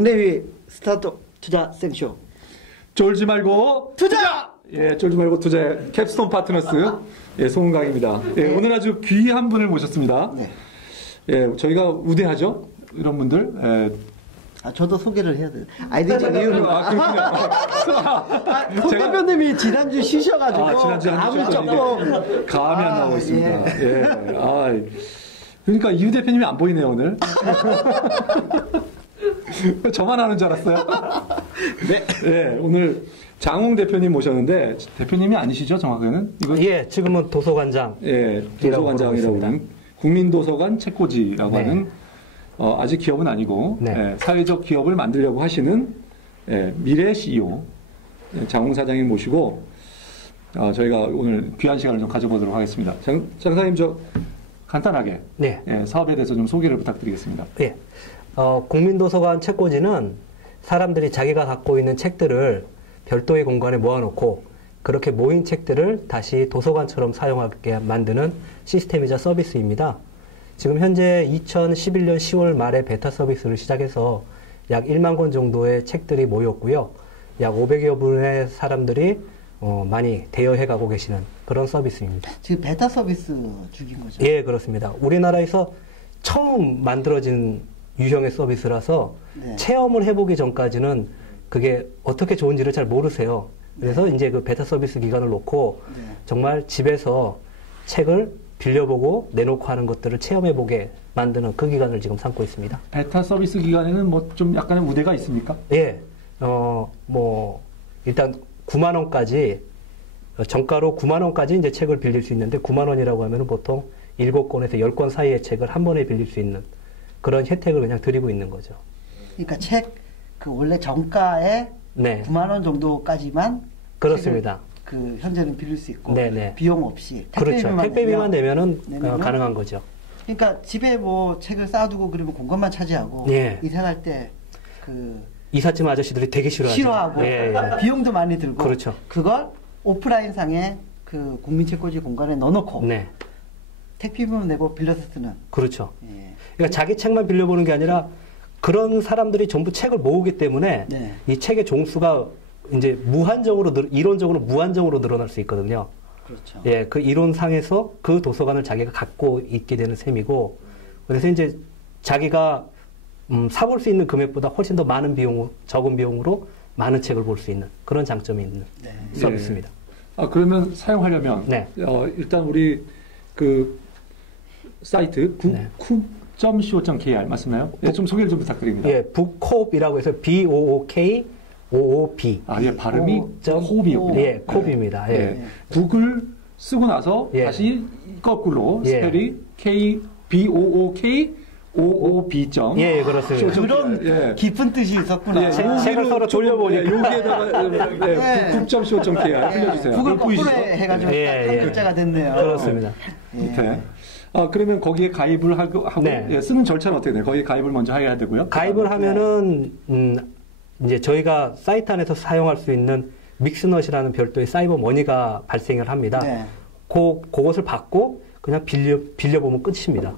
국내외 스타트업 투자 생쇼. 쫄지 말고 투자! 예, 쫄지 말고 투자의 캡스톤 파트너스 예, 송은강입니다. 예, 오늘 아주 귀한 분을 모셨습니다. 네. 예, 저희가 우대하죠. 이런 분들. 예. 아, 저도 소개를 해야 돼요. 아이디어적 이유는. 송 제가- 대표님이 지난주 쉬셔가지고. 지난주에 감이 하셨죠. 조금. 감이 안 나오고 있습니다. 예. 그러니까 이유 대표님이 안 보이네요, 오늘. 저만 아는 줄 알았어요. 네. 오늘 장웅 대표님 모셨는데, 대표님이 아니시죠, 정확하게는? 이거? 예, 지금은 도서관장. 예, 도서관장이라고 하는 국민도서관 책꽂이라고 네. 하는 아직 기업은 아니고 네. 예, 사회적 기업을 만들려고 하시는 예, 미래 CEO 예, 장웅 사장님 모시고 저희가 오늘 귀한 시간을 좀 가져보도록 하겠습니다. 장사님 저 간단하게 네. 예, 사업에 대해서 좀 소개를 부탁드리겠습니다. 예. 국민도서관 책꽂이는 사람들이 자기가 갖고 있는 책들을 별도의 공간에 모아놓고 그렇게 모인 책들을 다시 도서관처럼 사용하게 만드는 시스템이자 서비스입니다. 지금 현재 2011년 10월 말에 베타 서비스를 시작해서 약 1만 권 정도의 책들이 모였고요. 약 500여 분의 사람들이 많이 대여해 가고 계시는 그런 서비스입니다. 지금 베타 서비스 중인 거죠? 예, 그렇습니다. 우리나라에서 처음 만들어진 유형의 서비스라서 네. 체험을 해보기 전까지는 그게 어떻게 좋은지를 잘 모르세요. 그래서 이제 그 베타 서비스 기간을 놓고 네. 정말 집에서 책을 빌려보고 내놓고 하는 것들을 체험해보게 만드는 그 기간을 지금 삼고 있습니다. 베타 서비스 기간에는 뭐 좀 약간의 우대가 있습니까? 예, 일단 9만 원까지, 정가로 9만 원까지 이제 책을 빌릴 수 있는데 9만 원이라고 하면은 보통 7권에서 10권 사이의 책을 한 번에 빌릴 수 있는 그런 혜택을 그냥 드리고 있는 거죠. 그러니까 원래 정가에 네. 9만 원 정도까지만. 그렇습니다. 현재는 빌릴 수 있고. 네네. 비용 없이. 그렇죠. 택배비만 내면은 내면은 가능한 거죠. 그러니까 집에 뭐 책을 쌓아두고 그러면 공간만 차지하고. 예. 이사할 때 이삿짐 아저씨들이 되게 싫어하죠. 싫어하고 예, 예. 비용도 많이 들고 그렇죠. 그걸 오프라인 상에 국민책꽂이 공간에 넣어놓고 네. 택배비만 내고 빌려서 쓰는. 그렇죠. 예. 그러니까 자기 책만 빌려보는 게 아니라 그런 사람들이 전부 책을 모으기 때문에 네. 이 책의 종수가 이제 이론적으로 무한정으로 늘어날 수 있거든요. 그렇죠. 예, 그 이론상에서 그 도서관을 자기가 갖고 있게 되는 셈이고, 그래서 이제 자기가 사볼 수 있는 금액보다 훨씬 더 적은 비용으로 많은 책을 볼 수 있는 그런 장점이 있는 네. 서비스입니다. 그러면 사용하려면 네. 일단 우리 그 사이트 네. book.co.kr 맞나요? 예, 좀 소개를 좀 부탁드립니다. 예, 북코업이라고 해서 BOOK OOP. 예, 발음이 코비요. 예, 코비입니다. 예. 예. 북을 쓰고 나서 예. 다시 거꾸로 예. 스펠이 BOOK 예, 그렇습니다. 그런 예. 깊은 뜻이 있었구나. 예, 책을 서로 돌려보니까. 여기에다가 book.co.kr 흘려주세요. 북을 그거 거꾸로 보이시죠? 해가지고 예, 딱 한 예. 글자가 됐네요. 그렇습니다. 밑에. 그러면 거기에 가입을 하고 네. 예, 쓰는 절차는 어떻게 돼요? 거기에 가입을 먼저 해야 되고요. 가입을 하면은 이제 저희가 사이트 안에서 사용할 수 있는 믹스넛이라는 별도의 사이버 머니가 발생을 합니다. 네. 그것을 받고 그냥 빌려보면 끝입니다.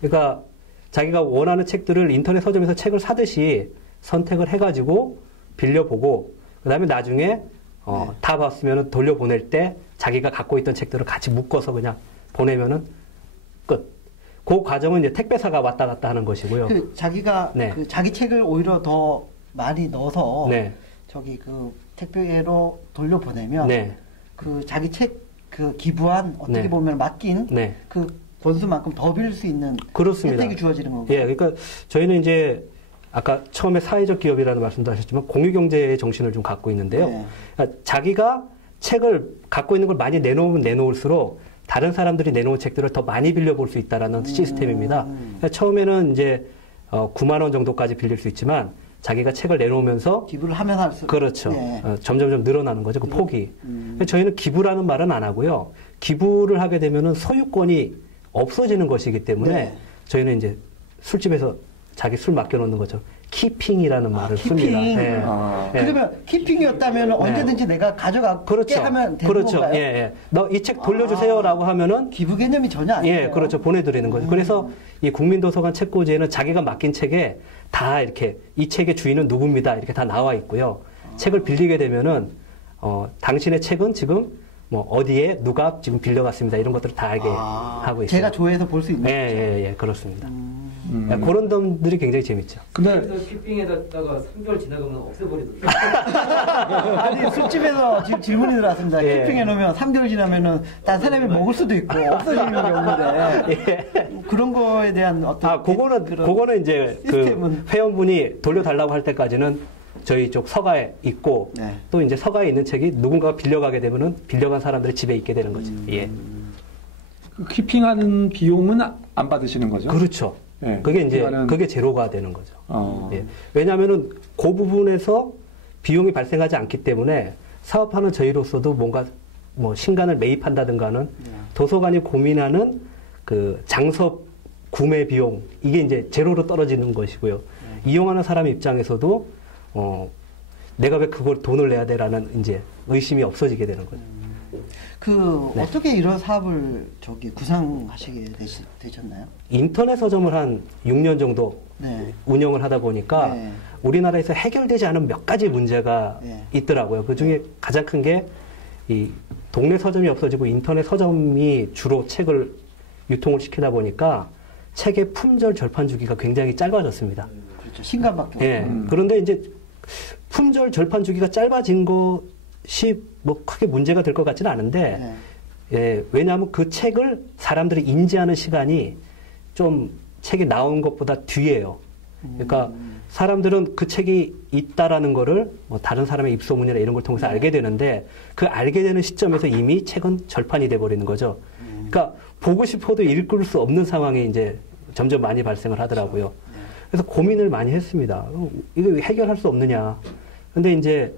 그러니까 자기가 원하는 책들을 인터넷 서점에서 책을 사듯이 선택을 해가지고 빌려보고 그 다음에 나중에 다 봤으면 돌려보낼 때 자기가 갖고 있던 책들을 같이 묶어서 그냥 보내면은 끝. 그 과정은 이제 택배사가 왔다 갔다 하는 것이고요. 자기가 네. 자기 책을 오히려 더 많이 넣어서 네. 택배로 돌려보내면 네. 자기 책 기부한 어떻게 네. 보면 맡긴 네. 권수만큼 더 빌릴 수 있는 그렇습니다. 혜택이 주어지는 거고. 예, 그러니까 저희는 이제 아까 처음에 사회적 기업이라는 말씀도 하셨지만 공유경제의 정신을 좀 갖고 있는데요. 네. 그러니까 자기가 책을 갖고 있는 걸 많이 내놓으면 내놓을수록 다른 사람들이 내놓은 책들을 더 많이 빌려볼 수 있다라는 시스템입니다. 그러니까 처음에는 이제 9만 원 정도까지 빌릴 수 있지만 자기가 책을 내놓으면서 기부를 하면 할수록 그렇죠. 네. 점점점 늘어나는 거죠. 그 폭이. 저희는 기부라는 말은 안 하고요. 기부를 하게 되면은 소유권이 없어지는 것이기 때문에 네. 저희는 이제 술집에서 자기 술 맡겨놓는 것처럼 키핑이라는 말을 키핑. 씁니다. 예. 그러면 키핑이었다면 언제든지 내가 가져가게 그렇죠. 하면 되는 그렇죠. 건가요? 예, 예. 너 이 책 돌려주세요라고 하면은 기부 개념이 전혀 아니에요. 예, 그렇죠. 보내드리는 거죠. 그래서 이 국민도서관 책꽂이에는 자기가 맡긴 책에 다 이렇게 이 책의 주인은 누굽니다. 이렇게 다 나와 있고요. 책을 빌리게 되면은 당신의 책은 지금 뭐 어디에 누가 지금 빌려갔습니다. 이런 것들을 다 알게 하고 있어요. 제가 조회해서 볼 수 있는 예, 거죠. 예, 예, 그렇습니다. 그런 점들이 굉장히 재밌죠. 근데 그래서 키핑에다가 3개월 지나가면 없애버리던데. 아니 술집에서 지금 질문이 들어왔습니다. 예. 캠핑해 놓으면 3개월 지나면은 딴 사람이 먹을 수도 있고 없어지는 경우인데 그런 거에 대한 어떤 그거는 이제 시스템은 그 회원분이 돌려달라고 할 때까지는 저희 쪽 서가에 있고 네. 또 이제 서가에 있는 책이 누군가가 빌려가게 되면은 빌려간 사람들의 집에 있게 되는 거죠. 예. 그 키핑하는 비용은 안 받으시는 거죠? 그렇죠. 예. 그게 이제 키핑하는- 그게 제로가 되는 거죠. 예. 왜냐하면은 그 부분에서 비용이 발생하지 않기 때문에 사업하는 저희로서도 뭔가 뭐 신간을 매입한다든가는 도서관이 고민하는 그 장서 구매 비용 이게 이제 제로로 떨어지는 것이고요. 이용하는 사람 입장에서도 내가 왜 그걸 돈을 내야 돼라는 이제 의심이 없어지게 되는 거죠. 네. 어떻게 이런 사업을 구상하시게 되셨나요? 인터넷 서점을 한 6년 정도 네. 운영을 하다 보니까 네. 우리나라에서 해결되지 않은 몇 가지 문제가 네. 있더라고요. 그 중에 가장 큰 게 이 동네 서점이 없어지고 인터넷 서점이 주로 책을 유통을 시키다 보니까 책의 품절 절판 주기가 굉장히 짧아졌습니다. 그렇죠. 신간밖에 예. 없고. 그런데 이제 품절 절판 주기가 짧아진 것이 뭐 크게 문제가 될 것 같지는 않은데 네. 예, 왜냐하면 그 책을 사람들이 인지하는 시간이 좀 책이 나온 것보다 뒤에요. 그러니까 사람들은 그 책이 있다라는 거를 뭐 다른 사람의 입소문이나 이런 걸 통해서 알게 되는데 그 알게 되는 시점에서 이미 책은 절판이 돼 버리는 거죠. 그러니까 보고 싶어도 읽을 수 없는 상황이 이제 점점 많이 발생을 하더라고요. 그래서 고민을 많이 했습니다. 이거 해결할 수 없느냐. 근데 이제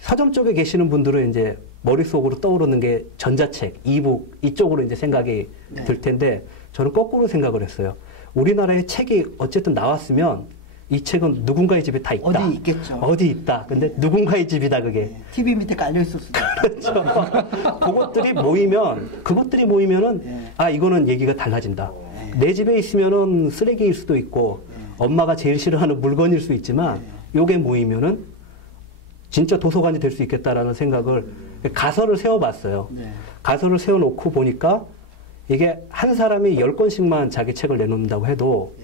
서점 쪽에 계시는 분들은 이제 머릿속으로 떠오르는 게 전자책, 이북 이쪽으로 이제 생각이 들 텐데 저는 거꾸로 생각을 했어요. 우리나라에 책이 어쨌든 나왔으면 이 책은 누군가의 집에 다 있다. 어디 있겠죠. 어디 있다. 근데 누군가의 집이다 그게. TV 밑에 깔려 있을 수도 있고. 그렇죠. 그것들이 모이면은 예. 아 이거는 얘기가 달라진다. 내 집에 있으면은 쓰레기일 수도 있고 엄마가 제일 싫어하는 물건일 수 있지만 요게 모이면은 진짜 도서관이 될 수 있겠다라는 생각을 가설을 세워봤어요. 네. 가설을 세워놓고 보니까 이게 한 사람이 10권씩만 자기 책을 내놓는다고 해도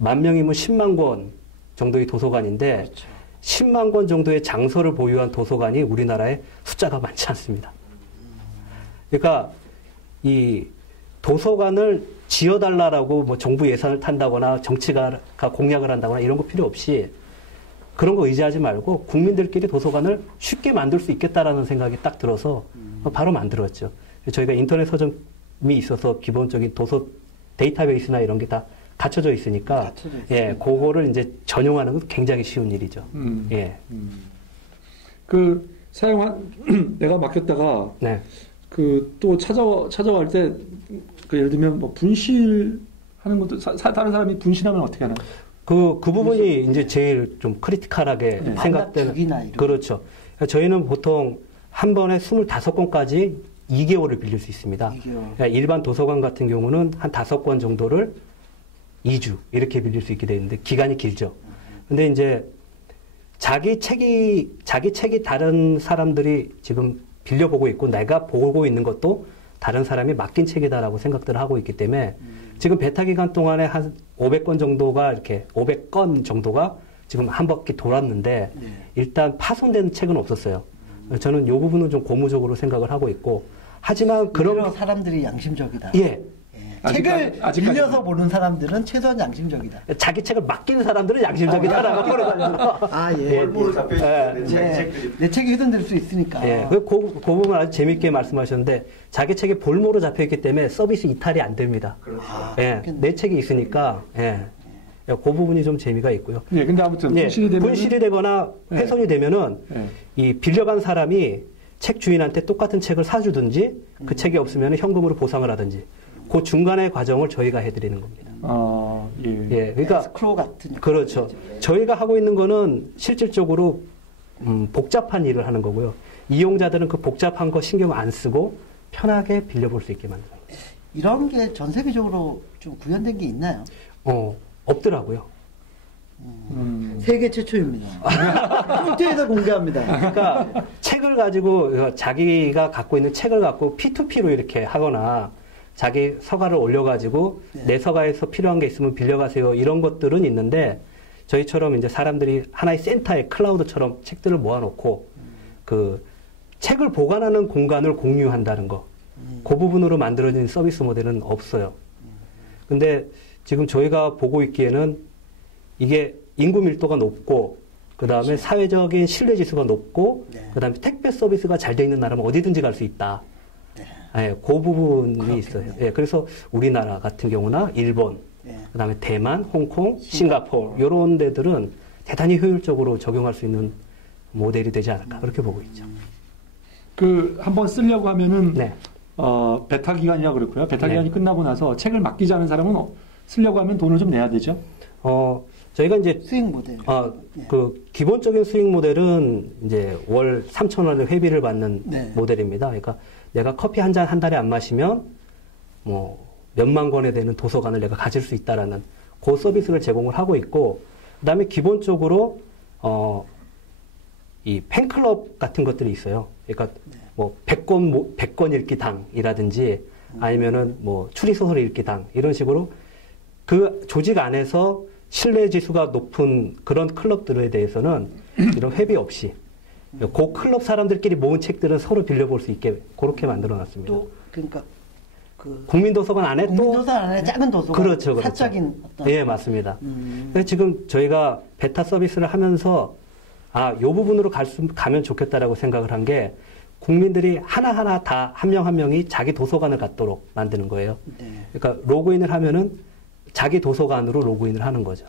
10,000명이면 10만 권 정도의 도서관인데 그렇죠. 10만 권 정도의 장서를 보유한 도서관이 우리나라에 숫자가 많지 않습니다. 그러니까 이 도서관을 지어달라라고 뭐 정부 예산을 탄다거나 정치가 공약을 한다거나 이런 거 필요 없이 그런 거 의지하지 말고 국민들끼리 도서관을 쉽게 만들 수 있겠다라는 생각이 딱 들어서 바로 만들었죠. 저희가 인터넷 서점이 있어서 기본적인 도서 데이터베이스나 이런 게 다 갖춰져 있으니까 갖춰져 예, 그거를 이제 전용하는 건 굉장히 쉬운 일이죠. 예. 그 사용한 내가 맡겼다가 네. 그 또 찾아갈 때 그 예를 들면 뭐 분실하는 것도 다른 사람이 분실하면 어떻게 하나요? 그 부분이 이제 제일 좀 크리티컬하게 네. 생각되는. 반납주기나 이런. 그렇죠. 저희는 보통 한 번에 25권까지 2개월을 빌릴 수 있습니다. 2개월. 그러니까 일반 도서관 같은 경우는 한 5권 정도를 2주 이렇게 빌릴 수 있게 되는데 기간이 길죠. 근데 이제 자기 책이 다른 사람들이 지금 빌려보고 있고 내가 보고 있는 것도 다른 사람이 맡긴 책이다라고 생각들을 하고 있기 때문에 지금 베타 기간 동안에 한 500권 정도가 이렇게 500건 정도가 지금 한 바퀴 돌았는데 일단 파손된 책은 없었어요. 저는 이 부분은 좀 고무적으로 생각을 하고 있고 하지만 그런 사람들이 양심적이다. 예. 책을 빌려서 보는 사람들은 최소한 양심적이다. 자기 책을 맡기는 사람들은 양심적이다라고 그래가지고 아 예. 골고루 잡혀 있는 책들이. 내 책이 훼손될 수 있으니까. 예, 그 부분 아주 재밌게 말씀하셨는데 자기 책이 볼모로 잡혀있기 때문에 서비스 이탈이 안 됩니다. 그렇죠. 예, 내 책이 있으니까 예, 그 부분이 좀 재미가 있고요. 예, 근데 아무튼 예, 분실이 되면 분실이 되거나 훼손이 되면은 이 빌려간 사람이 책 주인한테 똑같은 책을 사주든지 그 책이 없으면 현금으로 보상을 하든지 그 중간의 과정을 저희가 해드리는 겁니다. 예, 그러니까 스크로 같은. 그렇죠. 저희가 하고 있는 거는 실질적으로 복잡한 일을 하는 거고요. 이용자들은 그 복잡한 거 신경 안 쓰고 편하게 빌려볼 수 있게 만들어요. 이런 게 전 세계적으로 좀 구현된 게 있나요? 없더라고요. 세계 최초입니다. 홈트에서 공개합니다. 그러니까 책을 가지고 자기가 갖고 있는 책을 갖고 P2P로 이렇게 하거나 자기 서가를 올려가지고 네. 내 서가에서 필요한 게 있으면 빌려가세요. 이런 것들은 있는데 저희처럼 이제 사람들이 하나의 센터에 클라우드처럼 책들을 모아놓고 그 책을 보관하는 공간을 공유한다는 거. 그 부분으로 만들어진 서비스 모델은 없어요. 근데 지금 저희가 보고 있기에는 이게 인구 밀도가 높고 그 다음에 사회적인 신뢰 지수가 높고 네. 그 다음에 택배 서비스가 잘 돼 있는 나라면 어디든지 갈 수 있다. 네. 예, 그 부분이 그렇겠네요. 있어요. 예, 그래서 우리나라 같은 경우나 일본, 네. 그 다음에 대만, 홍콩, 싱가포르 이런 데들은 대단히 효율적으로 적용할 수 있는 모델이 되지 않을까 그렇게 보고 있죠. 그 한번 쓰려고 하면은 네. 베타 기간이라고 그랬고요. 베타 네. 기간이 끝나고 나서 책을 맡기지 않은 사람은 쓰려고 하면 돈을 좀 내야 되죠. 저희가 이제 수익 모델. 예. 그 기본적인 수익 모델은 이제 월 3,000원의 회비를 받는 네. 모델입니다. 그러니까 내가 커피 한 잔 한 달에 안 마시면 뭐 몇만 권에 되는 도서관을 내가 가질 수 있다라는 그 서비스를 제공을 하고 있고, 그다음에 기본적으로 이 팬클럽 같은 것들이 있어요. 그러니까 뭐 100권 읽기 당이라든지 아니면은 뭐 추리소설 읽기 당 이런 식으로 그 조직 안에서 신뢰 지수가 높은 그런 클럽들에 대해서는 이런 회비 없이 그 클럽 사람들끼리 모은 책들은 서로 빌려볼 수 있게 그렇게 만들어 놨습니다. 또 그러니까 그 국민도서관 안에 또 국민도서관 안에 작은 도서관. 그렇죠. 사적인 어떤. 예, 맞습니다. 그래서 지금 저희가 베타 서비스를 하면서 요 부분으로 가면 좋겠다라고 생각을 한 게 국민들이 하나하나 다 한 명 한 명이 자기 도서관을 갖도록 만드는 거예요. 네. 그러니까 로그인을 하면은 자기 도서관으로 로그인을 하는 거죠.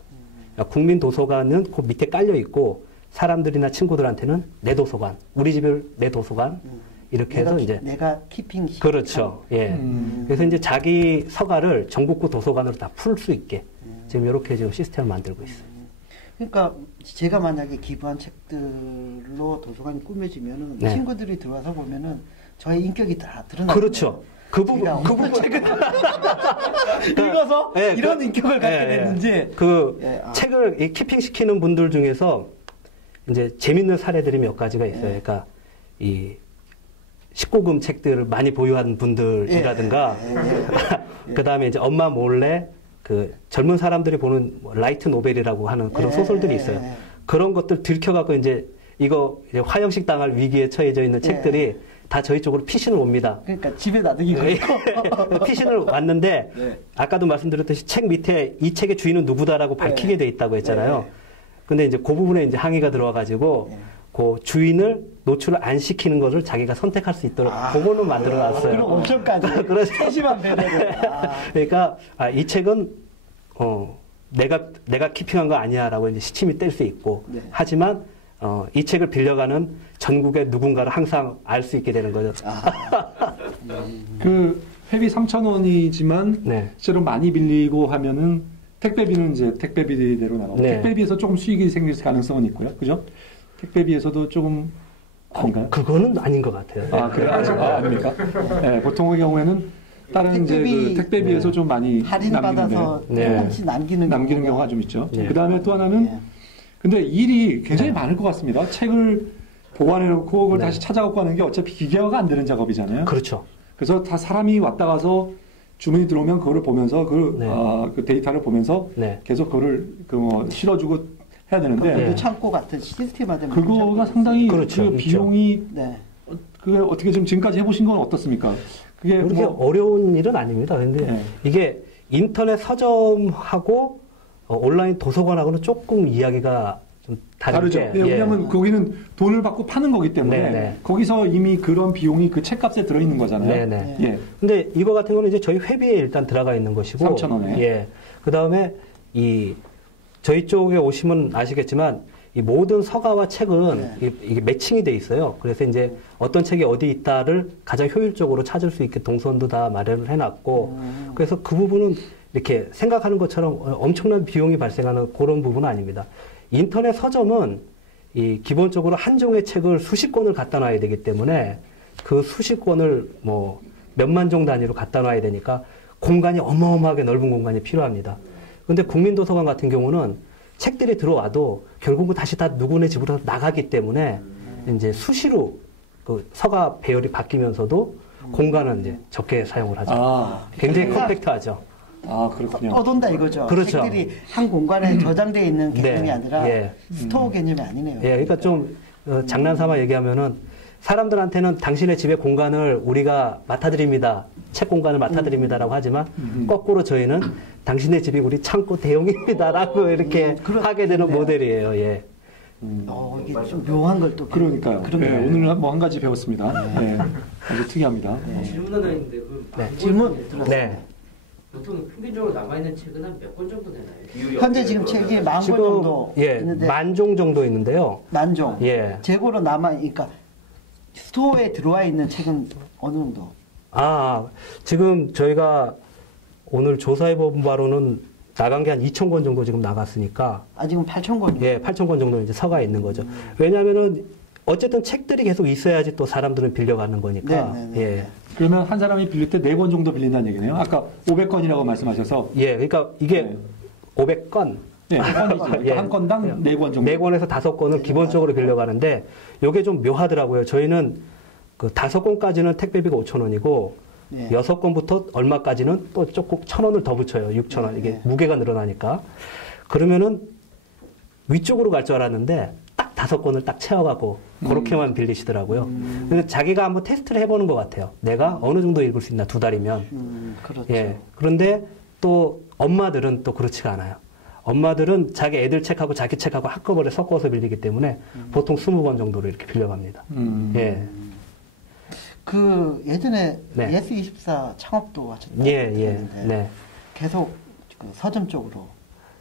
그러니까 국민 도서관은 그 밑에 깔려 있고 사람들이나 친구들한테는 내 도서관, 우리 집을 내 도서관 이렇게 해서 이제 내가 키핑 시. 그렇죠. 예. 그래서 이제 자기 서가를 전국구 도서관으로 다 풀 수 있게 지금 이렇게 지금 시스템을 만들고 있어요. 그러니까 제가 만약에 기부한 책들로 도서관이 꾸며지면은 네. 친구들이 들어와서 보면은 저의 인격이 다 드러나요. 그렇죠. 그 부분, 책을 읽어서 예, 이런 그- 인격을 갖게 예, 됐는지. 그 예, 책을 키핑 시키는 분들 중에서 이제 재밌는 사례들이 몇 가지가 있어요. 예. 그러니까 이 19금 책들을 많이 보유한 분들이라든가 그 다음에 이제 엄마 몰래 그 젊은 사람들이 보는 뭐 라이트 노벨이라고 하는 그런 예, 소설들이 있어요. 예. 그런 것들 들켜갖고 이제 이거 이제 화형식 당할 위기에 처해져 있는 책들이 다 저희 쪽으로 피신을 옵니다. 그러니까 집에 놔두기가 있고. 피신을 왔는데 네. 아까도 말씀드렸듯이 책 밑에 이 책의 주인은 누구다라고 밝히게 돼 있다고 했잖아요. 네. 근데 이제 그 부분에 이제 항의가 들어와가지고 네. 그 주인을 노출을 안 시키는 것을 자기가 선택할 수 있도록 그거는 만들어 놨어요. 그리고 옵션까지. 그렇죠. 세심한 배려를. 그러니까 이 책은 내가 키핑한 거 아니야라고 이제 시침이 뗄 수 있고 네. 하지만 이 책을 빌려가는 전국의 누군가를 항상 알 수 있게 되는 거죠. 그 회비 3,000원이지만 네. 실제로 많이 빌리고 하면은 택배비는 이제 택배비대로 나가고 네. 택배비에서 조금 수익이 생길 가능성은 있고요. 그죠? 택배비에서도 조금 아닌가요? 그거는 아닌 것 같아요. 아, 그래요? 아닙니까? 네, 보통의 경우에는 다른 이제 그 택배비에서 좀 많이 할인받아서 네. 조금씩 남기는 경우가 좀 있죠. 네. 그 다음에 또 하나는 네. 근데 일이 굉장히 많을 것 같습니다. 책을 보관해놓고 그걸 네. 다시 찾아갖고 하는 게 어차피 기계화가 안 되는 작업이잖아요. 그렇죠. 그래서 다 사람이 왔다 가서 주문이 들어오면 그거를 보면서 네. 그 데이터를 보면서 네. 계속 그거를 실어주고 해야 되는데 그 창고 같은 시스템화된 그거가 상당히 그렇죠. 그 있죠. 비용이 네. 그게 어떻게 좀 지금까지 해보신 건 어떻습니까? 그게 그렇게 어려운 일은 아닙니다. 근데 네. 이게 인터넷 서점하고 온라인 도서관하고는 조금 이야기가 좀 다르죠. 다른데. 네, 왜냐하면 거기는 돈을 받고 파는 거기 때문에 네, 네. 거기서 이미 그런 비용이 그 책값에 들어있는 거잖아요. 네네. 예. 근데 이거 같은 거는 이제 저희 회비에 일단 들어가 있는 것이고. 3,000원에. 예. 그 다음에 저희 쪽에 오시면 아시겠지만 이 모든 서가와 책은 이게 매칭이 돼 있어요. 그래서 이제 어떤 책이 어디 있다를 가장 효율적으로 찾을 수 있게 동선도 다 마련을 해놨고. 그래서 그 부분은 이렇게 생각하는 것처럼 엄청난 비용이 발생하는 그런 부분은 아닙니다. 인터넷 서점은 기본적으로 한 종의 책을 수십 권을 갖다 놔야 되기 때문에 그 수십 권을 뭐 몇만 종 단위로 갖다 놔야 되니까 공간이 어마어마하게 넓은 공간이 필요합니다. 근데 국민도서관 같은 경우는 책들이 들어와도 결국은 다시 다 누구네 집으로 나가기 때문에 이제 수시로 그 서가 배열이 바뀌면서도 공간은 이제 적게 사용을 하죠. 굉장히 컴팩트하죠. 그렇군요. 떠돈다 이거죠. 그렇죠. 책들이 한 공간에 저장되어 있는 개념이 네. 아니라 예. 스토어 개념이 아니네요. 예, 그러니까 좀 장난삼아 얘기하면은 사람들한테는 당신의 집의 공간을 우리가 맡아드립니다. 책 공간을 맡아드립니다라고 하지만 거꾸로 저희는 당신의 집이 우리 창고 대용입니다라고 이렇게 하게 되는 모델이에요. 예. 이게 좀 묘한 걸 또. 그러니까요. 네, 오늘 뭐 한 가지 배웠습니다. 네. 아주 특이합니다. 질문 하나 있는데 질문 네. 보통 평균적으로 남아있는 책은 한 몇 권 정도 되나요? 현재 지금 책이 10,000권 지금 정도 예, 있는데 10,000종 정도 있는데요. 10,000종. 예. 재고로 그러니까 스토어에 들어와 있는 책은 어느 정도? 지금 저희가 오늘 조사해 본 바로는 나간 게 한 2,000권 정도 지금 나갔으니까. 지금 8,000권. 예, 8,000권 정도 이제 서가 있는 거죠. 왜냐면은 어쨌든 책들이 계속 있어야지 또 사람들은 빌려가는 거니까. 네네네. 예. 그러면 한 사람이 빌릴 때 4권 정도 빌린다는 얘기네요. 아까 500권이라고 말씀하셔서. 예, 그러니까 이게 네. 500건. 네, 5권이죠. 그러니까 예. 한 건당 4권 정도. 4권에서 5권을 기본적으로 빌려가는데, 요게 좀 묘하더라고요. 저희는 그 5권까지는 택배비가 5,000원이고, 예. 6권부터 얼마까지는 또 조금 1,000원을 더 붙여요. 6,000원. 이게 예. 무게가 늘어나니까. 그러면은 위쪽으로 갈 줄 알았는데, 딱 5권을 딱 채워가고, 그렇게만 빌리시더라고요. 그래서 자기가 한번 테스트를 해보는 것 같아요. 내가 어느 정도 읽을 수 있나, 2달이면. 그렇죠. 예. 그런데 또 엄마들은 또 그렇지가 않아요. 엄마들은 자기 애들 책하고 자기 책하고 한꺼번에 섞어서 빌리기 때문에 보통 20권 정도로 이렇게 빌려갑니다. 예. 그 예전에 네. 예스24 창업도 하셨다고 예, 들었는데 네. 계속 그 서점 쪽으로.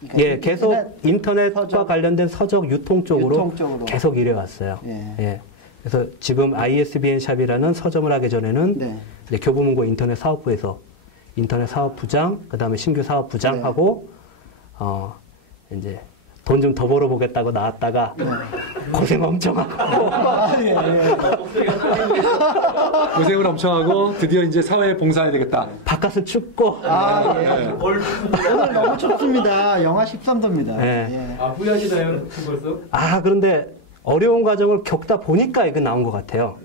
그러니까 예, 계속 인터넷과 서적, 관련된 서적 유통 쪽으로 유통 쪽으로. 계속 일해왔어요. 예. 예. 그래서 지금 ISBN 샵이라는 서점을 하기 전에는 네. 이제 교보문고 인터넷 사업부에서 인터넷 사업부장, 그 다음에 신규 사업부장하고, 이제 돈 좀 더 벌어보겠다고 나왔다가 고생 엄청 하고. 예. 고생을 엄청 하고 드디어 이제 사회에 봉사해야 되겠다. 바깥은 춥고. 예. 오늘 너무 춥습니다. 영하 13도입니다. 예. 후회하시나요? 벌써? 그런데 어려운 과정을 겪다 보니까 이게 나온 것 같아요.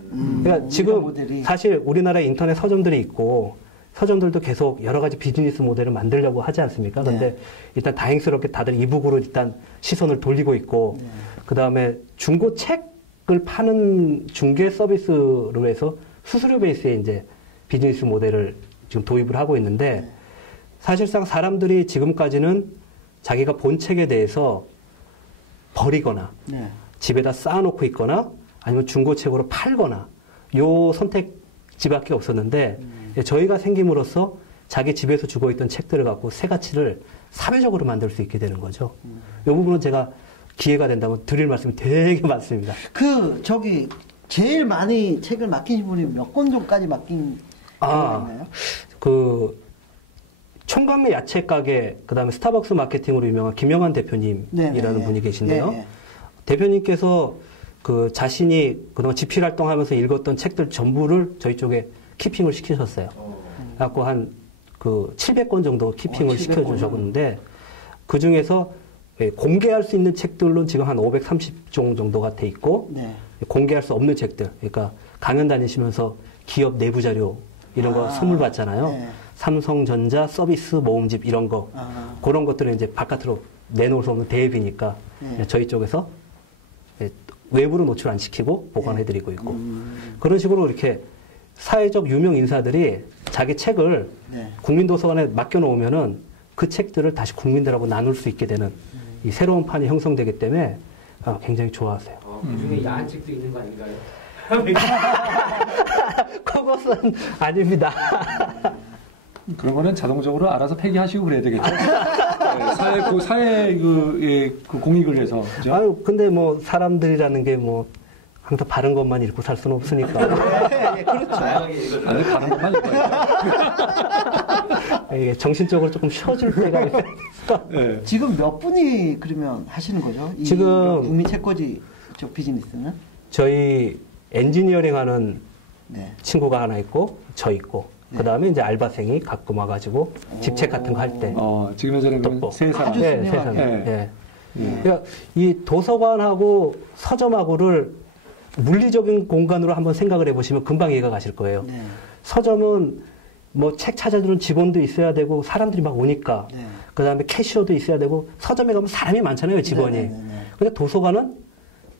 그러니까 지금 모델이. 사실 우리나라에 인터넷 서점들이 있고 서점들도 계속 여러 가지 비즈니스 모델을 만들려고 하지 않습니까? 그런데 일단 다행스럽게 다들 이북으로 일단 시선을 돌리고 있고 그 다음에 중고 책을 파는 중개 서비스로 해서 수수료 베이스의 이제 비즈니스 모델을 지금 도입을 하고 있는데 사실상 사람들이 지금까지는 자기가 본 책에 대해서 버리거나 집에다 쌓아놓고 있거나 아니면 중고책으로 팔거나 요 선택지밖에 없었는데 저희가 생김으로써 자기 집에서 주고 있던 책들을 갖고 새 가치를 사회적으로 만들 수 있게 되는 거죠. 이 부분은 제가 기회가 된다면 드릴 말씀이 되게 많습니다. 제일 많이 책을 맡기신 분이 몇 권 정도까지 맡긴 경우가 있나요? 총각내 야채 가게, 그 다음에 스타벅스 마케팅으로 유명한 김영환 대표님이라는 분이 계신데요. 대표님께서 자신이 그동안 집필 활동하면서 읽었던 책들 전부를 저희 쪽에 키핑을 시키셨어요. 그래갖고 700권 정도 키핑을 700권. 시켜주셨는데, 그 중에서 공개할 수 있는 책들로 지금 한 530종 정도가 돼 있고, 공개할 수 없는 책들, 그러니까 강연 다니시면서 기업 내부 자료 이런 거 선물 받잖아요. 삼성전자 서비스 모음집 이런 거, 그런 것들은 이제 바깥으로 내놓을 수 없는 대비니까 저희 쪽에서 외부로 노출 안 시키고 보관해드리고 있고, 그런 식으로 이렇게 사회적 유명 인사들이 자기 책을 국민도서관에 맡겨놓으면은 그 책들을 다시 국민들하고 나눌 수 있게 되는 이 새로운 판이 형성되기 때문에 굉장히 좋아하세요. 그중에 야한 책도 있는 거 아닌가요? 그것은 아닙니다. 그런 거는 자동적으로 알아서 폐기하시고 그래야 되겠죠. 사회 공익을 위해서. 그죠? 근데 사람들이라는 게 항상 바른 것만 읽고 살 수는 없으니까. 그렇죠. 아니, 바른 것만 읽어요. 이게 정신적으로 조금 쉬어줄 때가 있어요. 지금 몇 분이 그러면 하시는 거죠? 지금 국민책꽂이 쪽 비즈니스는? 저희 엔지니어링 하는 친구가 하나 있고, 저 있고, 그 다음에 이제 알바생이 가끔 와가지고 집책 같은 거 할 때. 지금 현재는 세 사람. 아주 세 사람. 그러니까 이 도서관하고 서점하고를 물리적인 공간으로 한번 생각을 해보시면 금방 이해가 가실 거예요. 네. 서점은 뭐 책 찾아주는 직원도 있어야 되고 사람들이 막 오니까 네. 그 다음에 캐시어도 있어야 되고 서점에 가면 사람이 많잖아요, 직원이. 네, 네, 네, 네. 근데 도서관은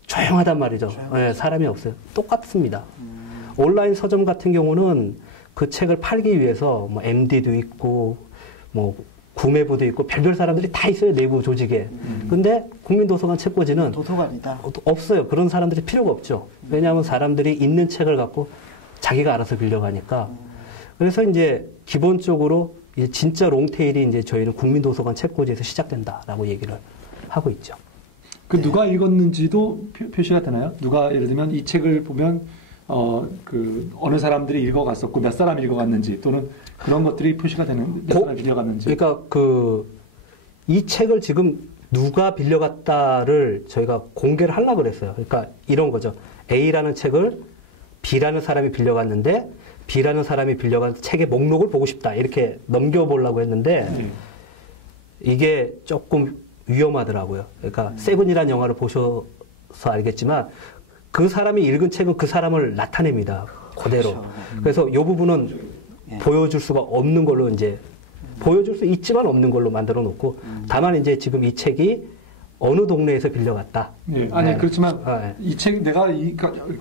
조용하단 말이죠. 네, 사람이 없어요. 똑같습니다. 온라인 서점 같은 경우는 그 책을 팔기 위해서 뭐 MD도 있고 뭐 구매부도 있고 별별 사람들이 다 있어요, 내부 조직에. 근데 국민도서관 책꽂이는 도서관이다. 없어요. 그런 사람들이 필요가 없죠. 왜냐하면 사람들이 있는 책을 갖고 자기가 알아서 빌려가니까. 그래서 이제 기본적으로 이제 진짜 롱테일이 이제 저희는 국민도서관 책꽂이에서 시작된다라고 얘기를 하고 있죠. 그 누가 읽었는지도 표시가 되나요? 누가 예를 들면 이 책을 보면 그 어느 사람들이 읽어갔었고 몇 사람이 읽어갔는지 또는 그런 것들이 표시가 되는 몇 사람이 빌려갔는지. 그러니까 이 책을 지금 누가 빌려갔다를 저희가 공개를 하려고 그랬어요. 그러니까 이런 거죠. A라는 책을 B라는 사람이 빌려갔는데 B라는 사람이 빌려간 책의 목록을 보고 싶다. 이렇게 넘겨보려고 했는데 이게 조금 위험하더라고요. 그러니까 세븐이라는 영화를 보셔서 알겠지만 그 사람이 읽은 책은 그 사람을 나타냅니다. 그대로. 그렇죠. 그래서 이 부분은 보여줄 수가 없는 걸로 이제 보여줄 수 있지만 없는 걸로 만들어 놓고 다만 이제 지금 이 책이 어느 동네에서 빌려갔다. 예, 아니 네. 그렇지만 네. 이 책 내가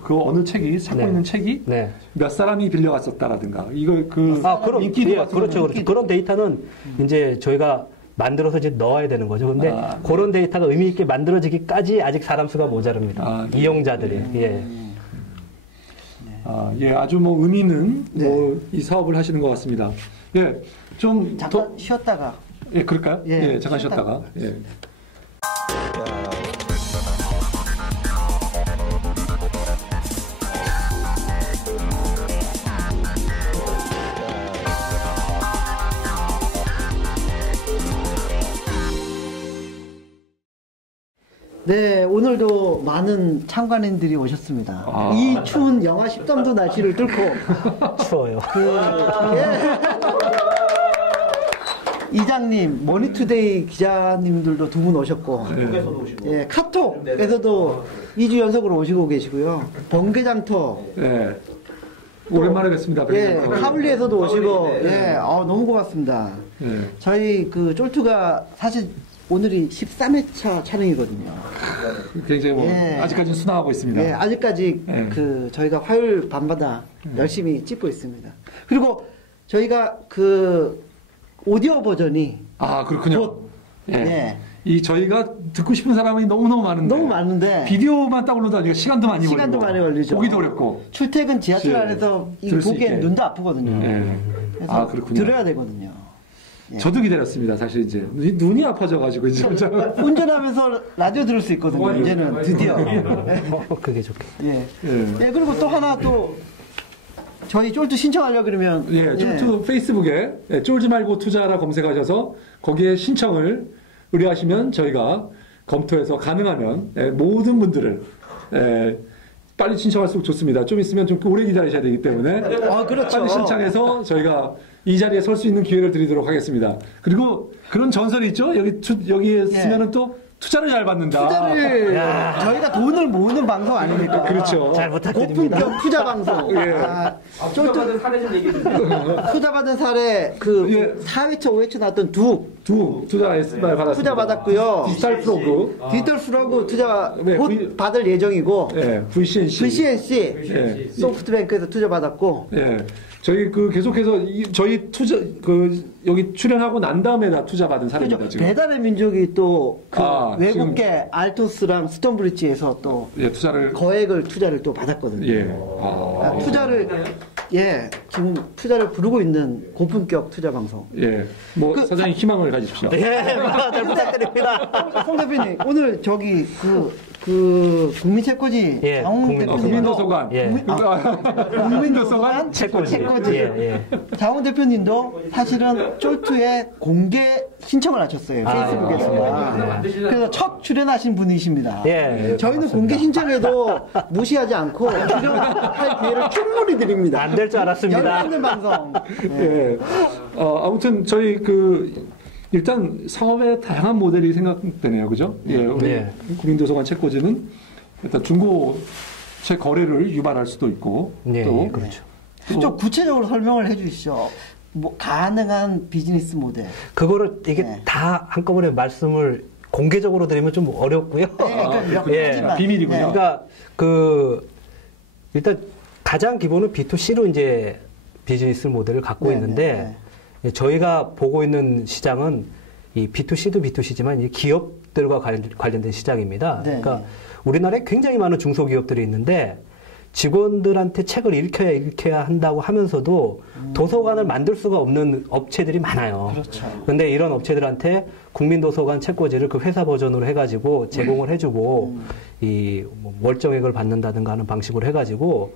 그 어느 책이 찾고 네. 있는 책이 네. 몇 사람이 빌려갔었다라든가 이걸 그럼 인기도 예, 같은 그렇죠, 거는 그렇죠. 그런 데이터는 이제 저희가 만들어서 이제 넣어야 되는 거죠. 근데 그런 데이터가 의미 있게 만들어지기까지 아직 사람 수가 모자랍니다. 네. 이용자들이. 예. 예, 아주 뭐 의미 있는 네. 뭐 이 사업을 하시는 것 같습니다. 예, 좀 잠깐 더, 쉬었다가. 예, 그럴까요? 예, 예, 잠깐 쉬었다가. 예. 네, 오늘도 많은 참관인들이 오셨습니다. 아. 이 추운 영하 10도도 날씨를 뚫고 추워요. 예. 이장님, 머니투데이 기자님들도 두 분 오셨고, 예, 카톡에서도 2주 연속으로 오시고 계시고요. 번개장터, 예. 오랜만에 뵙습니다. 예, 뵙습니다. 카블리에서도 오시고, 예, 너무 고맙습니다. 예. 저희 그 쫄투가 사실 오늘이 13회차 촬영이거든요. 굉장히 뭐 예. 아직까지는 순항하고 있습니다. 예, 아직까지 예. 그 저희가 화요일 밤마다 열심히 찍고 있습니다. 그리고 저희가 그 오디오 버전이 아, 그렇군요. 곧, 예. 예. 이 저희가 듣고 싶은 사람이 너무너무 많은데 너무 많은데 비디오만 다운로드하니까 시간도 많이 시간도 걸리고 많이 걸리죠. 보기도 어렵고. 출퇴근 지하철 예. 안에서 이 들을 수 보기엔 있게. 눈도 아프거든요. 예. 그래서 아, 그렇군요. 들어야 되거든요. 예. 저도 기다렸습니다. 사실 이제 눈이 아파져가지고 이제 운전하면서 라디오 들을 수 있거든요. 이제는 드디어. 그게 좋게. 예. 예. 예, 그리고 또 하나 또 저희 쫄투 신청하려고 그러면 예, 쫄투 페이스북에 예, 쫄지 말고 투자하라 검색하셔서 거기에 신청을 의뢰하시면 저희가 검토해서 가능하면 예, 모든 분들을 예, 빨리 신청할수록 좋습니다. 좀 있으면 좀 오래 기다리셔야 되기 때문에 그렇죠. 빨리 신청해서 저희가 이 자리에 설 수 있는 기회를 드리도록 하겠습니다. 그리고 그런 전설이 있죠. 여기에 쓰면은 또 투자를 잘 받는다. 투자를 저희가 돈을 모으는 방송 아닙니까? 그렇죠. 잘 부탁드립니다. 고품격 투자 방송. 예. 투자받은 사례 좀 얘기해 주세요. 투자 받은 사례 그 예. 4회차 5회차 나왔던 두 투자 SR 받았습니다. 투자 받았고요. 디지털 프로그, 디지털 프로그 투자 네, 곧 받을 예정이고 예, VCNC. VCNC 예. 소프트뱅크에서 투자 받았고 예. 저희 그 계속해서 저희 투자 여기 출연하고 난 다음에 다 투자 받은 사례입니다. 그죠? 지금. 배달의 민족이 또 그 외국계 지금- 알토스랑 스톤브리지에서 또 예, 투자를 투자를 또 받았거든요. 예. 투자를 지금 투자를 부르고 있는 고품격 투자 방송. 예. 뭐 사장님 희망을 가지십시오. 예, 잘 부탁드립니다. 송 대표님 오늘 저기 그 국민책꽂이 예, 장 대표님 국민도서관. 예. 국민도서관 책꽂이. 책꽂이. 예, 장훈 대표님도 사실은 쫄투에 공개 신청을 하셨어요. 페이스북에서. 그래서 첫 출연하신 분이십니다. 예, 저희는 맞습니다. 공개 신청해도 무시하지 않고 출연할 기회를 충분히 드립니다. 안 될 줄 알았습니다. 열려 있는 방송. 네. 예. 아무튼 저희 일단 사업의 다양한 모델이 생각되네요. 그죠? 예, 우리 네. 국민도서관 책꽂이는 일단 중고책 거래를 유발할 수도 있고 네, 또 그렇죠. 좀 구체적으로 설명을 해주시죠. 뭐 가능한 비즈니스 모델. 그거를 이게 네. 다 한꺼번에 말씀을 공개적으로 드리면 좀 어렵고요. 그러니까 몇 예. 가지만. 비밀이군요. 네. 그러니까 일단 가장 기본은 B2C로 이제 비즈니스 모델을 갖고 네, 있는데 네, 저희가 보고 있는 시장은 이 B2C도 B2C지만 이 기업들과 관련된 시장입니다. 네, 그러니까 네. 우리나라에 굉장히 많은 중소기업들이 있는데 직원들한테 책을 읽혀야 한다고 하면서도 도서관을 만들 수가 없는 업체들이 많아요. 그렇죠. 근데 이런 업체들한테 국민도서관 책꽂이를 그 회사 버전으로 해가지고 제공을 해주고 이뭐 월정액을 받는다든가 하는 방식으로 해가지고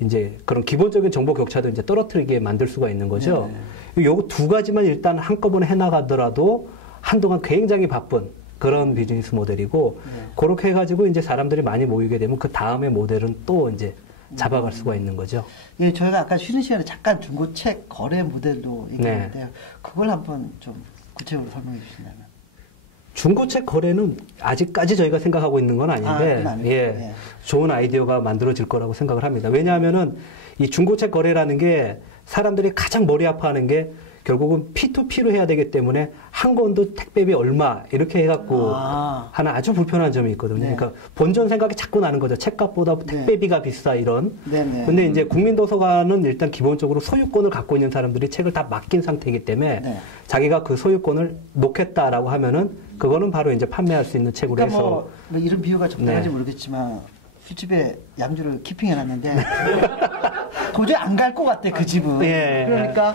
이제 그런 기본적인 정보 격차도 이제 떨어뜨리게 만들 수가 있는 거죠. 요거 두 가지만 일단 한꺼번에 해나가더라도 한동안 굉장히 바쁜 그런 비즈니스 모델이고 그렇게 해가지고 이제 사람들이 많이 모이게 되면 그 다음에 모델은 또 이제 잡아갈 수가 있는 거죠. 예, 저희가 아까 쉬는 시간에 잠깐 중고책 거래 모델도 얘기했는데요. 그걸 한번 좀 구체적으로 설명해 주신다면. 중고책 거래는 아직까지 저희가 생각하고 있는 건 아닌데, 그건 아니고, 예, 예. 좋은 아이디어가 만들어질 거라고 생각을 합니다. 왜냐하면은 이 중고책 거래라는 게 사람들이 가장 머리 아파하는 게 결국은 P2P로 해야 되기 때문에 한 권도 택배비 얼마 이렇게 해갖고 하는 아주 불편한 점이 있거든요. 네. 그러니까 본전 생각이 자꾸 나는 거죠. 책값보다 택배비가 비싸 이런. 네네. 근데 이제 국민도서관은 일단 기본적으로 소유권을 갖고 있는 사람들이 책을 다 맡긴 상태이기 때문에 네. 자기가 그 소유권을 놓겠다라고 하면은 그거는 바로 이제 판매할 수 있는 책으로 그러니까 해서 뭐 이런 비유가 적당한지 네. 모르겠지만 술집에 양주를 키핑해놨는데 도저히 안 갈 것 같아 그 집은. 예. 그러니까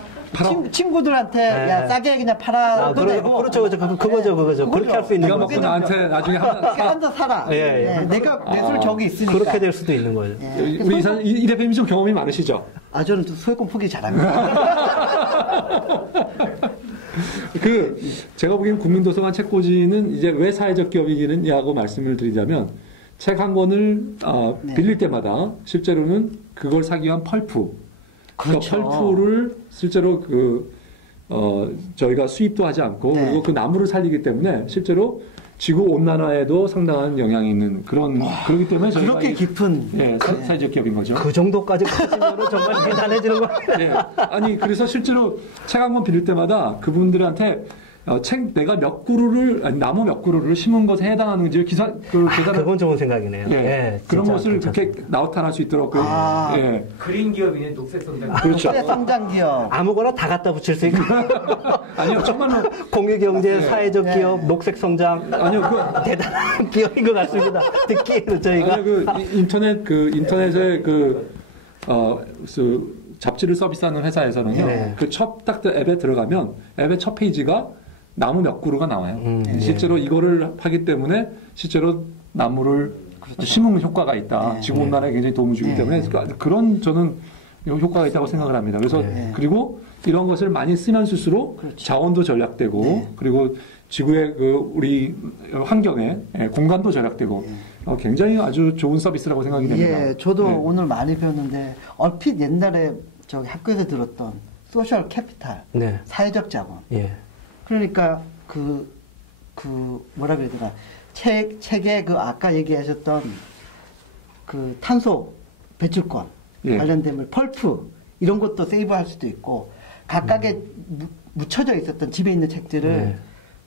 친구들한테 야 싸게 그냥 팔아. 그렇죠, 그거죠. 그렇게 할 수 있는 네가 거죠. 먹고 나한테 나중에 한잔 사라. 예, 예. 예, 내가 내술 저기 있으니까. 그렇게 될 수도 있는 거예요. 예. 우리 이 대표님 좀 경험이 많으시죠? 아 저는 또 소유권 포기 잘합니다. 제가 보기엔 국민도서관 책꽂이는 이제 왜 사회적 기업이냐고 말씀을 드리자면 책 한 권을 네. 빌릴 때마다 실제로는 그걸 사기 위한 펄프, 그렇죠. 그 펄프를 실제로 저희가 수입도 하지 않고 네. 그리고 그 나무를 살리기 때문에 실제로 지구 온난화에도 상당한 영향이 있는 그렇기 때문에 저희가 그렇게 깊은. 예, 사회적 기업인 거죠. 그 정도까지 커지면 정말 대단해지는 거예요. 네. 아니 그래서 실제로 책 한 권 빌릴 때마다 그분들한테 내가 나무 몇 그루를 심은 것에 해당하는지 그건 좋은 생각이네요. 예, 예, 그런 진짜 것을 그렇게 나타날 수 있도록 예. 그린 기업이네, 녹색 성장. 그렇죠. 성장 기업. 아무거나 다 갖다 붙일 수 있고 아니요 정말로 공유경제, 사회적 네. 기업, 녹색 성장 아니요 대단한 기업인 것 같습니다. 듣기에는 저희가 아니요 인터넷에 잡지를 서비스하는 회사에서는요 네. 그 딱 앱에 들어가면 앱의 첫 페이지가 나무 몇 그루가 나와요. 실제로 이거를 하기 때문에 실제로 나무를 심은 효과가 있다. 네. 지구 온난화에 굉장히 도움을 주기 네. 때문에 그런 저는 효과가 있다고 생각을 합니다. 그래서 그리고 이런 것을 많이 쓰면 쓸수록 자원도 절약되고 네. 그리고 지구의 우리 환경에 공간도 절약되고 굉장히 아주 좋은 서비스라고 생각이 됩니다. 예, 저도 네. 오늘 많이 배웠는데 얼핏 옛날에 저기 학교에서 들었던 소셜 캐피탈, 네. 사회적 자본. 예. 그러니까 뭐라 그래야 되나 책에 아까 얘기하셨던 그 탄소 배출권 예. 관련된 펄프 이런 것도 세이브할 수도 있고 각각의 묻혀져 있었던 집에 있는 책들을 네.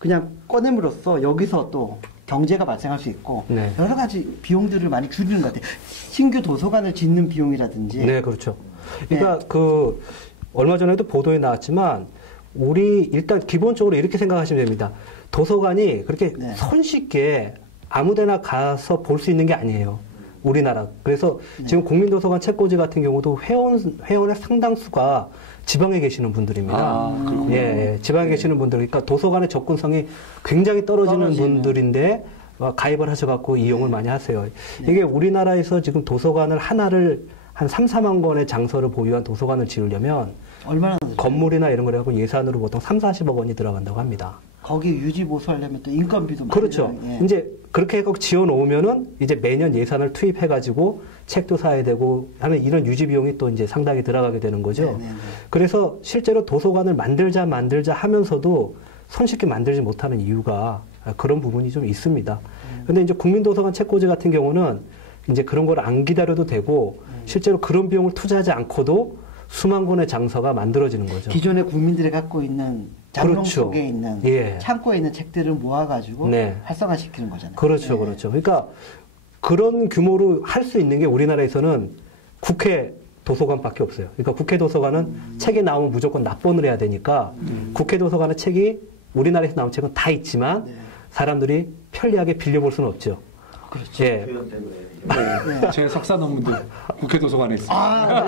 그냥 꺼냄으로써 여기서 또 경제가 발생할 수 있고 네. 여러 가지 비용들을 많이 줄이는 것 같아요. 신규 도서관을 짓는 비용이라든지. 네, 그렇죠. 그러니까 얼마 전에도 보도에 나왔지만 우리 일단 기본적으로 이렇게 생각하시면 됩니다. 도서관이 그렇게 네. 손쉽게 아무데나 가서 볼 수 있는 게 아니에요. 우리나라. 그래서 지금 국민도서관 책꽂이 같은 경우도 회원의 상당수가 지방에 계시는 분들입니다. 그렇군요. 예, 지방에 계시는 분들, 그러니까 도서관의 접근성이 굉장히 떨어지는 분들인데 가입을 하셔갖고 이용을 많이 하세요. 이게 우리나라에서 지금 도서관을 하나를 한 3, 4만 권의 장소를 보유한 도서관을 지으려면 얼마나 들어요? 건물이나 이런 거를 하고 예산으로 보통 3, 40억 원이 들어간다고 합니다. 거기 유지 보수하려면 또 인건비도 많이 그렇죠. 들어요. 예. 이제 그렇게 해서 지어 놓으면은 이제 매년 예산을 투입해가지고 책도 사야 되고 하는 이런 유지 비용이 또 이제 상당히 들어가게 되는 거죠. 네네네. 그래서 실제로 도서관을 만들자 하면서도 손쉽게 만들지 못하는 이유가 그런 부분이 좀 있습니다. 근데 이제 국민도서관 책꽂이 같은 경우는 이제 그런 걸 안 기다려도 되고 실제로 그런 비용을 투자하지 않고도 수만 권의 장서가 만들어지는 거죠. 기존의 국민들이 갖고 있는 장롱 그렇죠. 속에 있는 예. 창고에 있는 책들을 모아가지고 네. 활성화시키는 거잖아요. 그렇죠, 네. 그렇죠. 그러니까 그런 규모로 할 수 있는 게 우리나라에서는 국회 도서관밖에 없어요. 그러니까 국회 도서관은 책이 나오면 무조건 납본을 해야 되니까 국회 도서관의 책이 우리나라에서 나온 책은 다 있지만 네. 사람들이 편리하게 빌려볼 수는 없죠. 그렇죠. 예. 네. 제 석사 논문도 국회 도서관에 있습니다.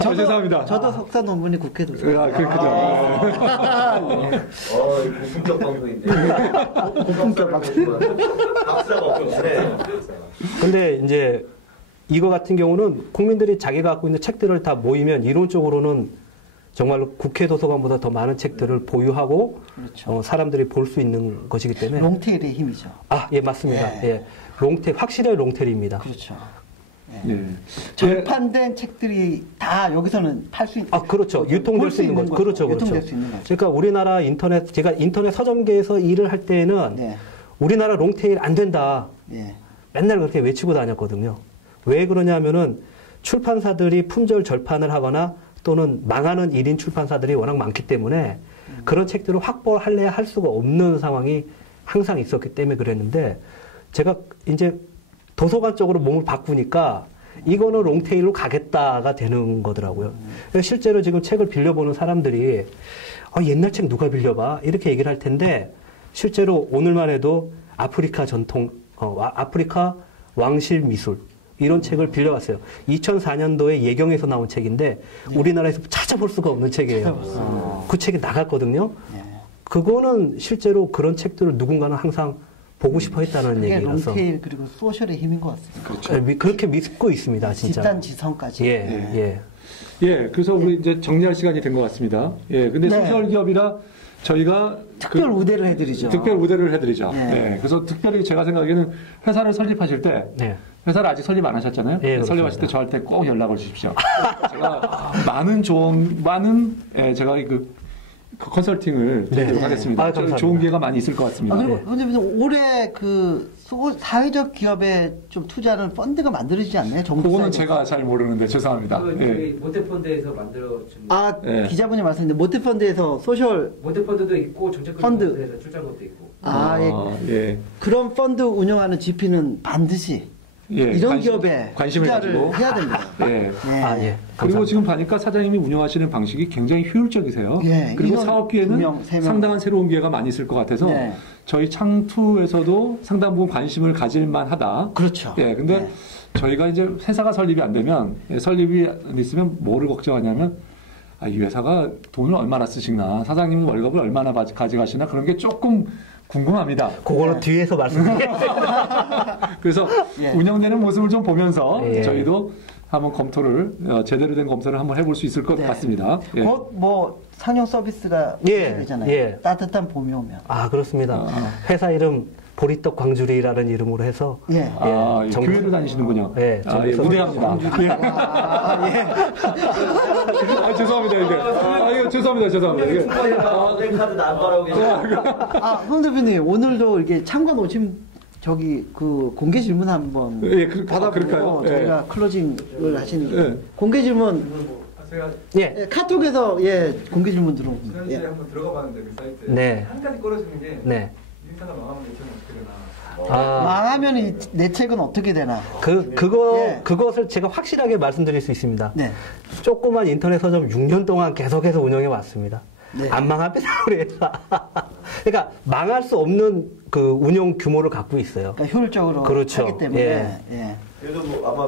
죄송합니다. 저도 석사 논문이 국회 도서관. 그렇죠. 고품격 방송인데. 고품격 방송. 박사가 없는데. 근데 이제 이거 같은 경우는 국민들이 자기가 갖고 있는 책들을 다 모이면 이론적으로는 정말로 국회 도서관보다 더 많은 책들을 보유하고 그렇죠. 사람들이 볼 수 있는 것이기 때문에 롱테일의 힘이죠. 예, 맞습니다. 예. 예. 롱테일, 확실히 롱테일입니다. 그렇죠. 예. 절판된 책들이 다 여기서는 팔 수 있는. 그렇죠. 유통될 수 있는 거죠. 그렇죠, 그렇죠. 유통될 수 있는 거죠. 그러니까 우리나라 인터넷, 제가 인터넷 서점계에서 일을 할 때에는 네. 우리나라 롱테일 안 된다. 예. 맨날 그렇게 외치고 다녔거든요. 왜 그러냐면은 출판사들이 품절 절판을 하거나 또는 망하는 1인 출판사들이 워낙 많기 때문에 그런 책들을 확보할래야 할 수가 없는 상황이 항상 있었기 때문에 그랬는데 제가 이제 도서관 쪽으로 몸을 바꾸니까 이거는 롱테일로 가겠다가 되는 거더라고요. 그래서 실제로 지금 책을 빌려보는 사람들이 옛날 책 누가 빌려봐? 이렇게 얘기를 할 텐데 실제로 오늘만 해도 아프리카 전통, 아프리카 왕실 미술 이런 책을 빌려왔어요. 2004년도에 예경에서 나온 책인데 우리나라에서 찾아볼 수가 없는 책이에요. 그 책이 나갔거든요. 그거는 실제로 그런 책들을 누군가는 항상 보고 싶어 했다는 그게 얘기라서. 롱테일 그리고 소셜의 힘인 것 같습니다. 그렇죠. 그렇게 믿고 있습니다, 진짜. 집단 지성까지. 예. 예, 그래서 우리 이제 정리할 시간이 된 것 같습니다. 예, 근데 네. 소셜 기업이라 저희가 특별 우대를 해드리죠. 특별 우대를 해드리죠. 네. 네. 그래서 특별히 제가 생각에는 회사를 설립하실 때 네. 회사를 아직 설립 안 하셨잖아요. 예, 설립하실 때 그렇습니다. 저한테 꼭 연락을 주십시오. 제가 제가 그 컨설팅을 드리도록 네. 하겠습니다. 감사합니다. 좋은 기회가 많이 있을 것 같습니다. 그리고 선생님 올해 그 사회적 기업에 좀 투자하는 펀드가 만들어지지 않나요? 정부 그거는 사이드에서? 제가 잘 모르는데 죄송합니다. 그 예. 저희 모태펀드에서 만들어준 아, 예. 기자분이 말씀인데 모태펀드에서 소셜 모태펀드도 있고 정책펀드에서 출자금도 있고. 예. 그런 펀드 운영하는 GP는 반드시 예. 이런 기업에 관심을 투자를 가지고 해야 됩니다. 예. 네. 예. 그리고 감사합니다. 지금 보니까 사장님이 운영하시는 방식이 굉장히 효율적이세요. 예, 그리고 인원 사업 두 기회는 명, 세 명. 상당한 새로운 기회가 많이 있을 것 같아서 네. 저희 창투에서도 상당 부분 관심을 가질만 하다. 그렇죠. 예, 근데 네. 저희가 이제 회사가 설립이 안 되면, 설립이 안 있으면 뭐를 걱정하냐면, 이 회사가 돈을 얼마나 쓰시나, 사장님은 월급을 얼마나 가져가시나, 그런 게 조금 궁금합니다. 그거는 뒤에서 말씀드릴게요. 그래서 예. 운영되는 모습을 좀 보면서 예. 저희도 한번 검토를, 제대로 된 검토를 한번 해볼 수 있을 것 네. 같습니다. 예. 곧 뭐 상용 서비스가 예, 되잖아요. 예. 따뜻한 봄이 오면. 그렇습니다. 회사 이름 보리떡 광주리라는 이름으로 해서 예. 교회를 다니시는군요. 예, 저기서 우대합니다. 죄송합니다, 이게. 죄송합니다. 이게. 카드 남발하고 계세요. 홍 대표님 오늘도 이렇게 참관 오신 그 공개 질문 한번 예, 받아보고 그럴까요? 예. 저희가 클로징을 하시는 예. 공개 질문 제가 예. 카톡에서 공개 질문 들어옵니다. 지난주에 예. 한번 들어가 봤는데 그 사이트에 네. 한 가지 꺼내주는 게 네. 이 회사가 망하면 내 책은 어떻게 되나. 망하면 내 책은 어떻게 되나? 예. 그것을 제가 확실하게 말씀드릴 수 있습니다. 네. 조그만 인터넷 서점 6년 동안 계속해서 운영해 왔습니다. 네. 안 망합니다, 우리 회사. 그러니까 망할 수 없는 그 운영 규모를 갖고 있어요. 그러니까 효율적으로 그렇죠. 하기 때문에 예.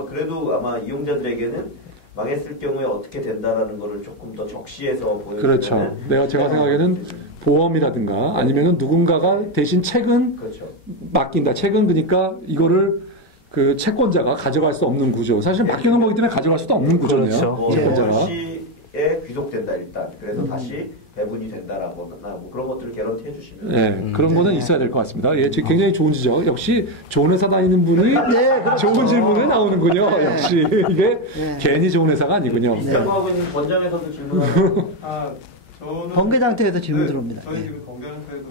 그래도 아마 이용자들에게는 망했을 경우에 어떻게 된다라는 거를 조금 더 적시해서 보여주면 그렇죠. 제가 생각에는 보험이라든가 아니면은 누군가가 대신 책은 그렇죠. 맡긴다. 책은 그러니까 이거를 그 채권자가 가져갈 수 없는 구조. 사실 맡겨놓은 거기 때문에 가져갈 수도 없는 구조네요. 그렇죠. 뭐 채권자가. 시에 귀속된다 일단. 그래서 다시 배분이 된다라거나 뭐 그런 것들을 개런티 해주시면. 예, 그런 거는 있어야 될 것 같습니다. 예, 굉장히 좋은 지적. 역시 좋은 회사 다니는 분이 좋은 질문에 나오는군요. 역시 이게 괜히 좋은 회사가 아니군요. 비슷한 거 하고 있는 권장에서도 질문하고. 저는 번개장터에서 질문 들어옵니다. 저희 예. 지금 번개장터에도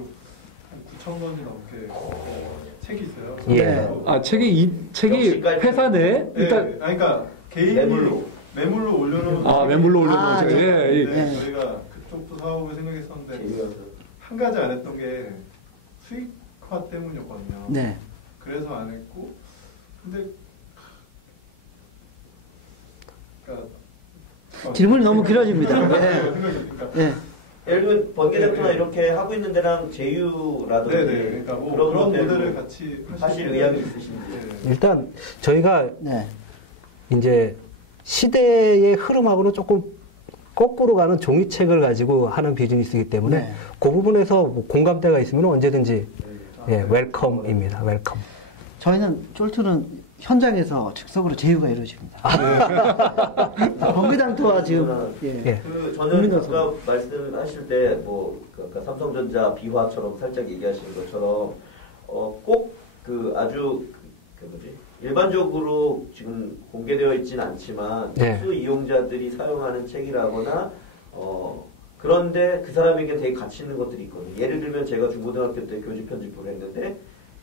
한 9,000권이 넘게 책이 있어요. 예. 아, 책이 회사 내 일단 아니, 그러니까 개인이 매물로 올려놓은 매물로 올려놓은 아, 책. 네. 예, 예. 네, 저희가 그쪽도 사업을 생각했었는데 제휴해서. 한 가지 안 했던 게 수익화 때문이었거든요. 네. 그래서 안 했고 근데 그러니까 질문이 너무 길어집니다. 예. 그러니까 예. 예를 들면 번개장터나 이렇게 하고 있는 데랑 제휴라든지 네네 그러니까 뭐 그런 모델을 같이 하실 의향이 있으신지. 일단 저희가 네. 이제 시대의 흐름하고는 조금 거꾸로 가는 종이책을 가지고 하는 비즈니스이기 때문에 네. 그 부분에서 뭐 공감대가 있으면 언제든지 예, 웰컴입니다. 웰컴. 저희는 쫄투는 현장에서 즉석으로 제휴가 이루어집니다. 번개장터와 지금 예. 그 저는 국민도서. 아까 말씀하실 때뭐 아까 삼성전자 비화처럼 살짝 얘기하시는 것처럼 꼭 그 아주 그 뭐지 일반적으로 지금 공개되어 있지는 않지만 네. 특수 이용자들이 사용하는 책이라거나 그런데 그 사람에게 되게 가치 있는 것들이 있거든요. 예를 들면 제가 중고등학교 때 교지 편집부를 했는데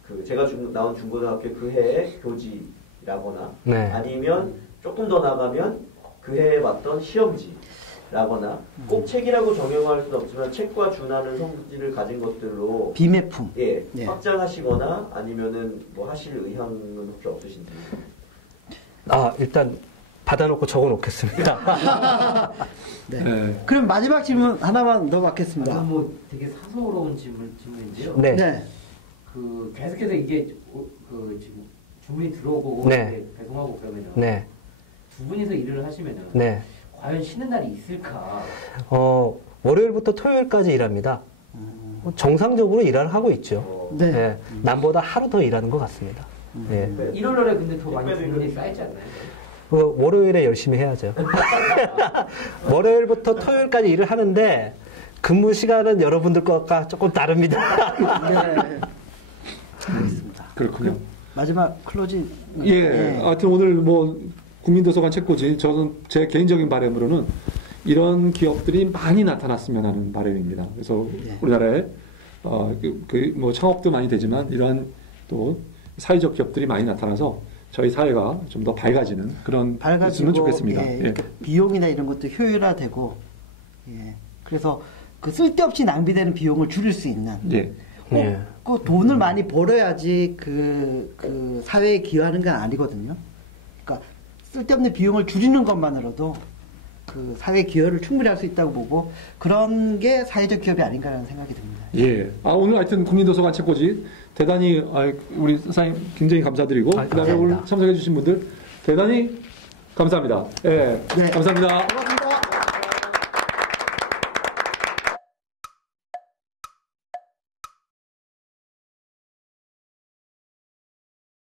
그 제가 나온 중고등학교 그 해의 교지라거나 네. 아니면 조금 더 나가면 그 해에 봤던 시험지라거나 꼭 책이라고 정형할 수는 없지만 책과 준하는 성질을 가진 것들로 비매품. 예, 예. 확장하시거나 아니면은 뭐 하실 의향은 혹시 없으신지? 일단 받아놓고 적어 놓겠습니다. 네. 네. 그럼 마지막 질문 하나만 더 받겠습니다. 이건 뭐 되게 사소로운 질문인데요. 네. 네. 그 계속해서 이게 그 지금 주문이 들어오고 네. 이제 배송하고 그러면은 네. 두 분이서 일을 하시면은 네. 과연 쉬는 날이 있을까? 월요일부터 토요일까지 일합니다. 정상적으로 일을 하고 있죠. 네. 예, 남보다 하루 더 일하는 것 같습니다. 예. 일요일날에 근데 더 많이 주문이 쌓이지 않나요? 월요일에 열심히 해야죠. 월요일부터 토요일까지 일을 하는데 근무 시간은 여러분들 것과 조금 다릅니다. 네. 알겠습니다. 그렇군요. 마지막 클로징. 예, 하여튼 오늘 뭐 국민도서관 책꽂이 저는 제 개인적인 바람으로는 이런 기업들이 많이 나타났으면 하는 바람입니다. 그래서 네. 우리나라에 뭐 창업도 많이 되지만 이러한 또 사회적 기업들이 많이 나타나서 저희 사회가 좀 더 밝아지는 그런 있으면 좋겠습니다. 예, 예. 그러니까 비용이나 이런 것도 효율화되고, 예. 그래서 그 쓸데없이 낭비되는 비용을 줄일 수 있는. 예. 꼭 예. 그 돈을 많이 벌어야지 그 사회에 기여하는 건 아니거든요. 그러니까 쓸데없는 비용을 줄이는 것만으로도 그 사회 기여를 충분히 할 수 있다고 보고 그런 게 사회적 기업이 아닌가라는 생각이 듭니다. 예. 오늘 하여튼 국민도서관 책꽂이 대단히 우리 선생님 굉장히 감사드리고 그다음에 감사합니다. 오늘 참석해 주신 분들 대단히 감사합니다. 예. 네. 감사합니다. 고맙습니다.